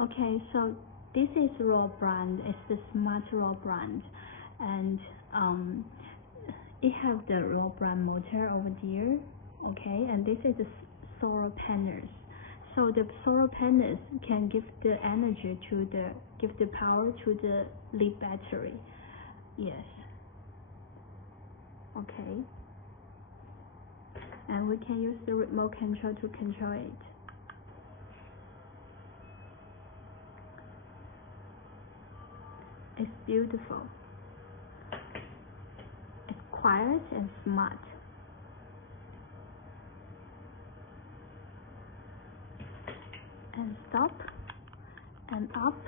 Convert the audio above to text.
Okay, so this is raw brand. It's the smart raw brand, and it have the raw brand motor over there. Okay, and this is the solar panels. So the solar panels can give the energy to give the power to the lead battery. Yes. Okay. And we can use the remote control to control it. It's beautiful. It's quiet and smart. And stop and up.